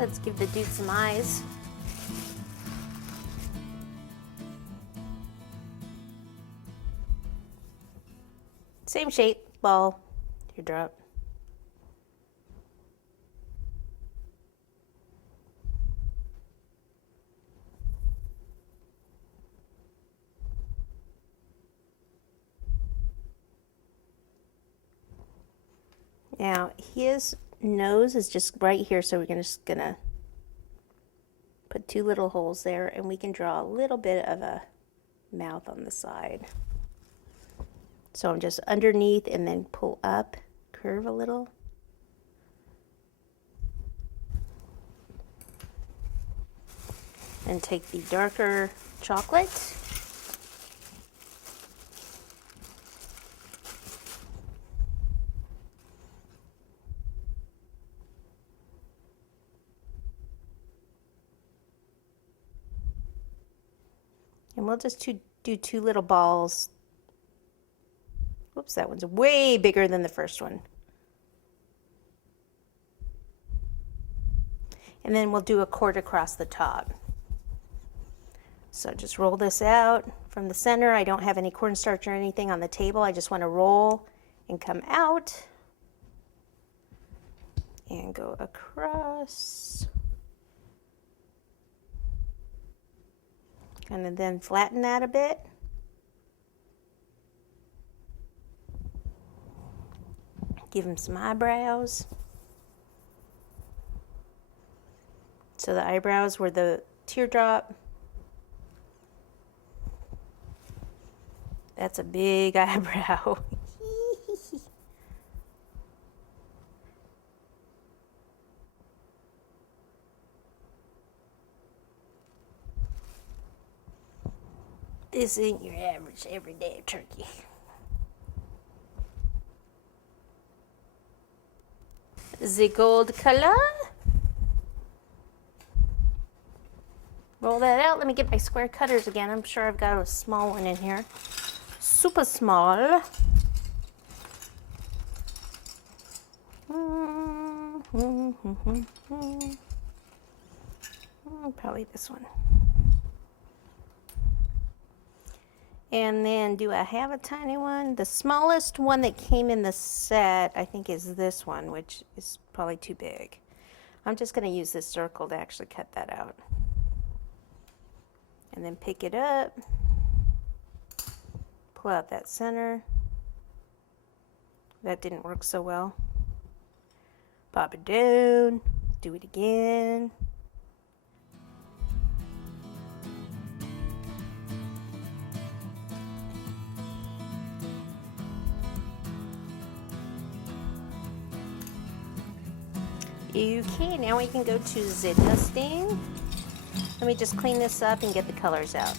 Let's give the dude some eyes. Same shape, ball, teardrop. Now his nose is just right here, so we're just gonna put 2 little holes there, and we can draw a little bit of a mouth on the side. So I'm just underneath and then pull up, curve a little. And take the darker chocolate. And we'll just do 2 little balls. Whoops, that one's way bigger than the first one. And then we'll do a cord across the top. So just roll this out from the center. I don't have any cornstarch or anything on the table. I just want to roll and come out and go across. And then flatten that a bit. Give him some eyebrows. So the eyebrows were the teardrop. That's a big eyebrow. This ain't your average everyday turkey. The gold color. Roll that out. Let me get my square cutters again. I'm sure I've got a small one in here. Super small. Probably this one. And then do I have a tiny one? The smallest one that came in the set, I think, is this one, which is probably too big. I'm just going to use this circle to actually cut that out. And then pick it up. Pull out that center. That didn't work so well. Pop it down. Do it again. Okay, now we can go to the dusting. Let me just clean this up and get the colors out.